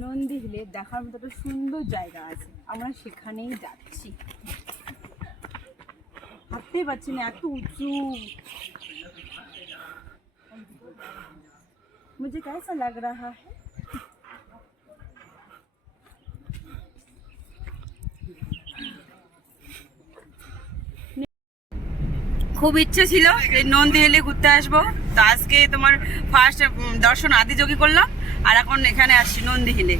নন্দী হিলে দেখার মতো একটা সুন্দর জায়গা আছে, আমরা সেখানেই যাচ্ছি। হাঁটতেই পারছি না, এত উঁচু। मुझे कैसा लग रहा है? খুব ইচ্ছে ছিল এই নন্দী হিলে ঘুরতে আসবো, তো আজকে তোমার ফার্স্ট দর্শন আদিযোগী করলাম, আর এখন এখানে আসছি নন্দী হিলে।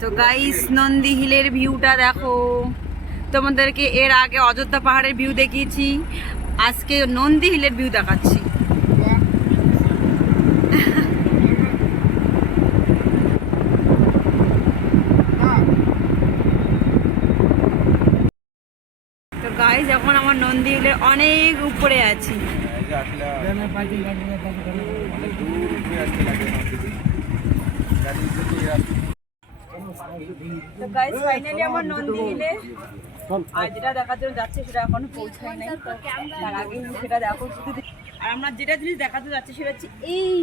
তো গাইস নন্দী হিলের ভিউটা দেখো, তোমাদেরকে এর আগে অযোধ্যা পাহাড়ের ভিউ দেখিয়েছি, আজকে নন্দী হিলের ভিউ দেখাচ্ছি। তো গাইস এখন আমার নন্দী হিলের অনেক উপরে আছি। তো গাইস ফাইনালি আমার নন্দী হিলে আর যেটা দেখার জন্য যাচ্ছে সেটা এখনো পৌঁছায় নাই, তার আগে সেটা দেখো। আর আমরা যেটা জিনিস দেখাতে যাচ্ছি সেটা হচ্ছে এই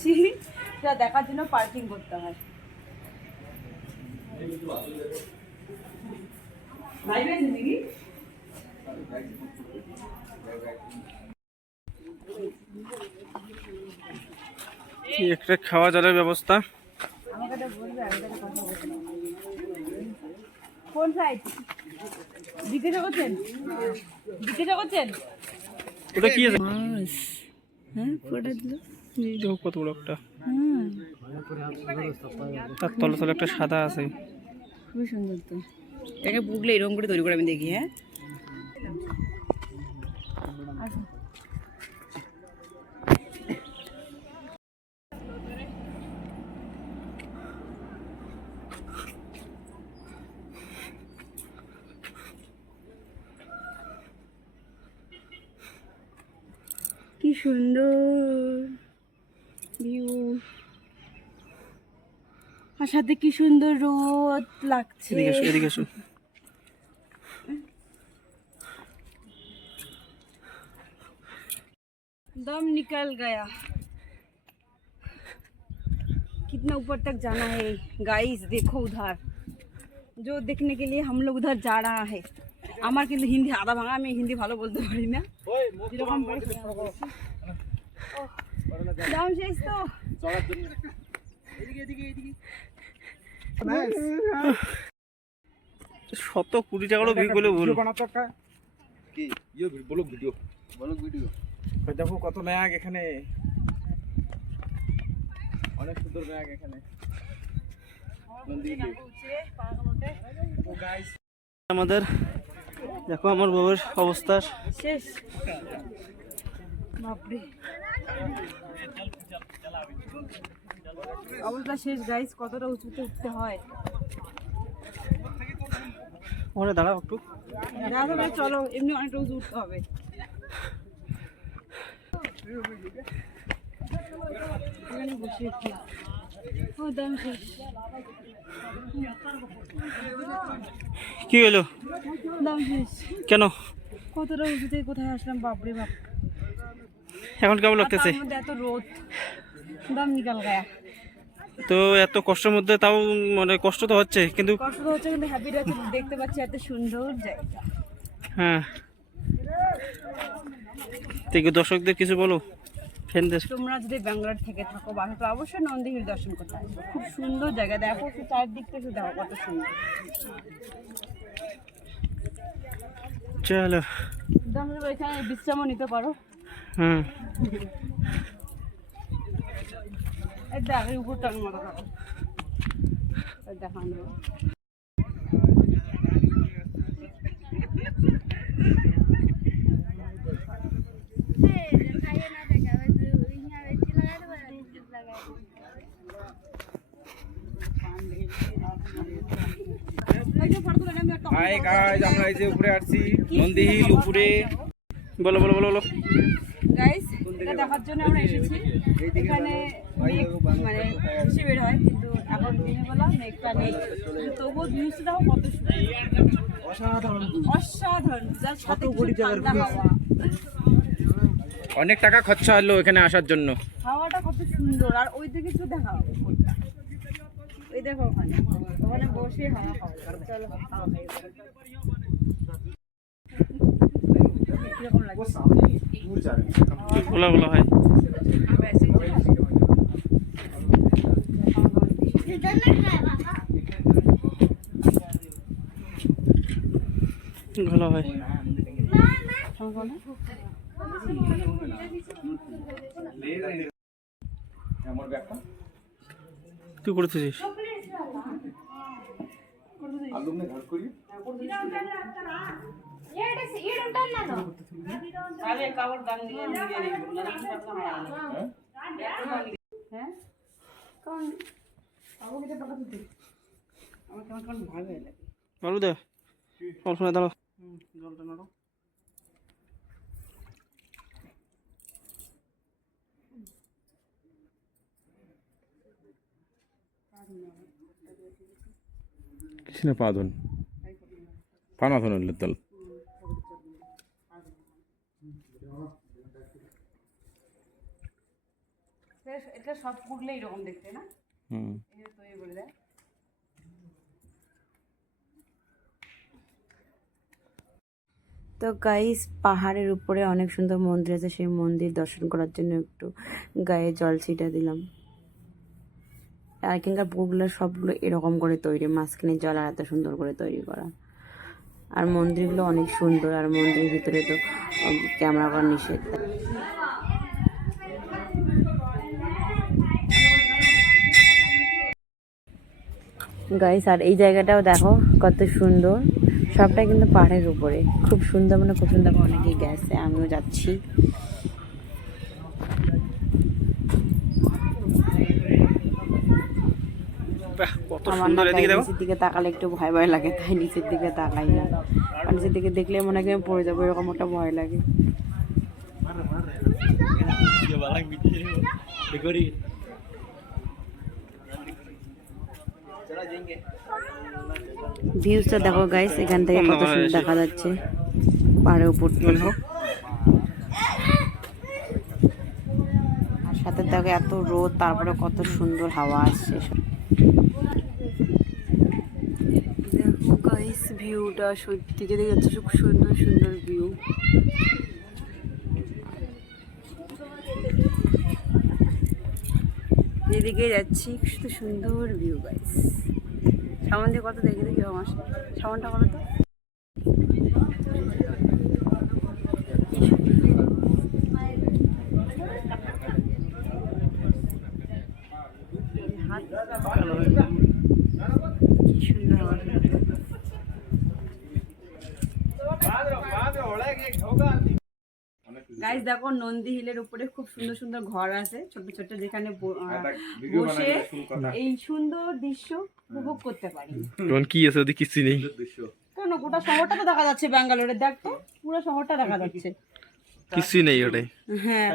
সেটা দেখার জন্য পার্কিং করতে হয়। একটা খাওয়া জলের ব্যবস্থা। কোন সাইড জিজ্ঞাসা করছেন? জিজ্ঞাসা করছেন ওটা কি আছে? মাছ। হ্যাঁ পুরোটা দিল। এই দেখো কত বড় একটা, হুম তার তলে তলে একটা সাদা আছে। খুবই সুন্দর। তো এটাকে বুগলে এরকম করে তৈরি করে আমি দেখি। হ্যাঁ কি সুন্দর ভিউ, আর সাথে কি সুন্দর রোদ লাগছে। এদিকে এসো, এদিকে এসো। दम निकल गया। कितना ऊपर तक जाना है गाइस, देखो उधर जो देखने के लिए हम लोग उधर जा रहा है। আমার কিন্তু হিন্দি আধা ভাঙা, আমি হিন্দি ভালো বলতে পারি না। যেরকম দাম শেষ তো। শত কোটি টাকারও ভিউ বলে ভুল। দেখো কত ম্যাগ এখানে, অনেক সুন্দর ম্যাগ এখানে। আমাদের দেখো আমার বউয়ের অবস্থা শেষ। বাপরে অবস্থা শেষ গাইস, কতটা উঁচুতে উঠতে হয়। ওখানে দাঁড়াও একটু, দাঁড়াবে, চলো এমনি অনেকটা উঁচু উঠতে হবে। এখানে বসে একটু দাম শেষ। কি হলো? দাম শেষ। কেন? কতটা উঁচু থেকে কোথায় আসলাম, বাপরে বাপ। এখন কেমন লাগতেছে? এত রোদ, দাম নিকাল গায়া। তো এত কষ্টের মধ্যে তাও মানে কষ্ট তো হচ্ছে, কিন্তু কষ্ট তো হচ্ছে, কিন্তু হ্যাপি দেখতে পাচ্ছি এত সুন্দর জায়গা। হ্যাঁ, ঠিক দর্শকদের কিছু বলো, ফ্রেন্ডদের। তোমরা যদি ব্যাঙ্গালোর থেকে থাকো বা তো অবশ্যই নন্দী হিল দর্শন করতে আসবে, খুব সুন্দর জায়গা। দেখো চারদিক থেকে দেখো কত সুন্দর। চলো এখানে বিশ্রামও নিতে পারো। হুম, দেখ উপরটার মতো দেখানো। হাই গাইস, আমরা এই যে উপরে আসছি নন্দী হিল উপরে। বলো বলো বলো বলো গাইস, এটা দেখার জন্য আমরা এসেছি। এখানে মানে বৃষ্টি বের হয়, কিন্তু এখন দিনের বেলা মেঘটা নেই, তবুও ভিউজটাও কত সুন্দর, অসাধারণ অসাধারণ। যার সাথে ঠান্ডা হাওয়া, অনেক টাকা খরচা হলো এখানে আসার জন্য। হাওয়াটা কত সুন্দর, আর ওই দিকে একটু দেখাও উপরটা। ওই দেখো ওখানে ওখানে বসে হাওয়া খাওয়া যাবে। চলো হাওয়া খাই। কিরকম লাগছে? গোলা গোলা হয়। ভালো হয়। তুই করতেছিস? ভালো দে অল্প না দাঁড়াও। জলটা নাড়ো। কৃষ্ণ পাদন পানাথন দল। এটা সব কুড়লে এরকম দেখতে না? তো গাইস, পাহাড়ের উপরে অনেক সুন্দর মন্দির আছে, সেই মন্দির দর্শন করার জন্য একটু গায়ে জল ছিটা দিলাম। আর এখানকার পুকুরগুলো সবগুলো এরকম করে তৈরি, মাঝখানে জল আর এত সুন্দর করে তৈরি করা। আর মন্দিরগুলো অনেক সুন্দর, আর মন্দিরের ভিতরে তো ক্যামেরা করা নিষেধ। গাইস, আর এই জায়গাটাও দেখো কত সুন্দর, সবটাই কিন্তু পাহাড়ের উপরে, খুব সুন্দর, মানে খুব সুন্দর। অনেকেই গেছে, আমিও যাচ্ছি। আমার না নিচের দিকে তাকালে একটু ভয় ভয় লাগে, তাই নিচের দিকে তাকাই না। আর নিচের দিকে দেখলে মনে হয় পড়ে যাবো, এরকম একটা ভয় লাগে। ভিউজটা দেখো গাইস, এখান থেকে কত সুন্দর দেখা যাচ্ছে পাহাড়ের উপর থেকে। আর সাথে দেখো এত রোদ, তারপরে কত সুন্দর হাওয়া আসছে। দেখো গাইস, ভিউটা সত্যি যেতে যাচ্ছে, খুব সুন্দর সুন্দর ভিউ। যেদিকে যাচ্ছি শুধু সুন্দর ভিউ গাইস। সামন দিয়ে কত দেখে দেখি আমার সামনটা করো তো। কি সুন্দর। গাইস দেখো, নন্দী হিলের উপরে খুব সুন্দর সুন্দর ঘর আছে, ছোট ছোট, যেখানে বসে এই সুন্দর দৃশ্য উপভোগ করতে পারি। কি আছে ওদিকে? কিছু নেই কেন, গোটা শহরটা তো দেখা যাচ্ছে ব্যাঙ্গালোরে। দেখ তো, পুরো শহরটা দেখা যাচ্ছে। কিছুই নেই ওটাই। হ্যাঁ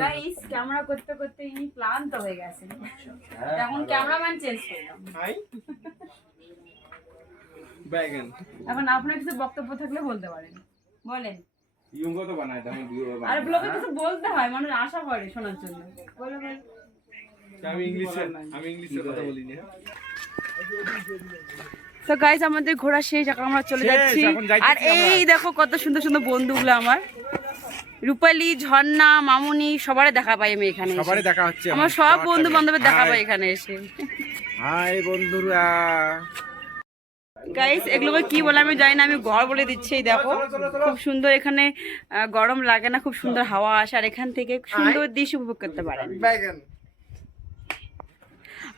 গাইস, ক্যামেরা করতে করতে ইনি ক্লান্ত হয়ে গেছে, এখন ক্যামেরাম্যান চেঞ্জ করলাম। এখন আপনার কিছু বক্তব্য থাকলে বলতে পারেন, বলেন। আর ব্লগে কিছু বলতে হয়, মানুষ আশা করে শোনার জন্য। আমি ইংলিশে কথা বলি না। তো গাইস, আমাদের ঘোরা শেষ, এখন আমরা চলে যাচ্ছি। আর এই দেখো কত সুন্দর সুন্দর বন্ধুগুলো আমার, রূপালী, ঝর্ণা, মামুনি, সবারই দেখা পাই আমি এখানে। সবারই দেখা হচ্ছে, আমার সব বন্ধু বান্ধবের দেখা পাই এখানে এসে। হাই বন্ধুরা। গাইস, এগুলোকে কি বলে আমি জানি না, আমি ঘর বলে দিচ্ছি। এই দেখো খুব সুন্দর, এখানে গরম লাগে না, খুব সুন্দর হাওয়া আসে, আর এখান থেকে সুন্দর দৃশ্য উপভোগ করতে পারেন।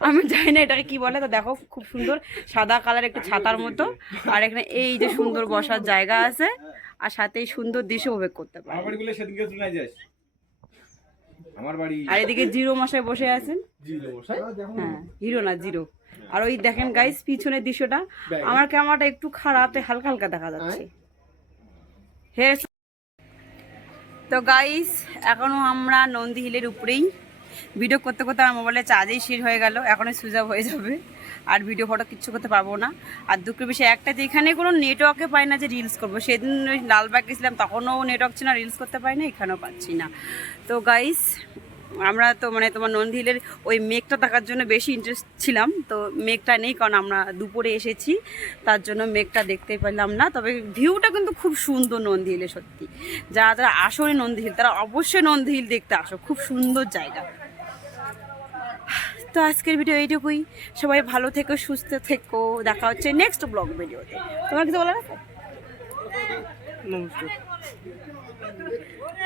আমি জানি না এটাকে কি বলে। তো দেখো খুব সুন্দর সাদা কালার একটা ছাতার মতো, আর এখানে এই যে সুন্দর বসার জায়গা আছে, আর সাথে এই সুন্দর দৃশ্য উপভোগ করতে পারেন। আর এদিকে জিরো মশাই বসে আছেন। হ্যাঁ, হিরো না, জিরো। আর ওই দেখেন গাইস, পিছনের দৃশ্যটা, আমার ক্যামেরাটা একটু খারাপ, হালকা হালকা দেখা যাচ্ছে। তো গাইস, এখনো আমরা নন্দী হিলের উপরেই, ভিডিও করতে করতে আমার মোবাইলে চার্জেই শেষ হয়ে গেল, এখনই সুইচ অফ হয়ে যাবে, আর ভিডিও ফটো কিচ্ছু করতে পারবো না। আর দুঃখের বিষয় একটা যে এখানে কোনো নেটওয়ার্কে পাই না যে রিলস করবো। সেদিন ওই লালবাগ গেছিলাম, তখনও নেটওয়ার্ক ছিল না, রিলস করতে পারি না, এখানেও পাচ্ছি না। তো গাইস আমরা তো মানে তোমার নন্দী হিলের ওই মেঘটা দেখার জন্য বেশি ইন্টারেস্ট ছিলাম, তো মেঘটা নেই, কারণ আমরা দুপুরে এসেছি, তার জন্য মেঘটা দেখতে পেলাম না। তবে ভিউটা কিন্তু খুব সুন্দর নন্দী হিলে, সত্যি যারা যারা আসলে নন্দী হিল তারা অবশ্যই নন্দী হিল দেখতে আসো, খুব সুন্দর জায়গা। তো আজকের ভিডিও এইটুকুই, সবাই ভালো থেকো, সুস্থ থেকো, দেখা হচ্ছে নেক্সট ব্লগ ভিডিওতে। তোমার কিছু বলার আছে? নমস্কার।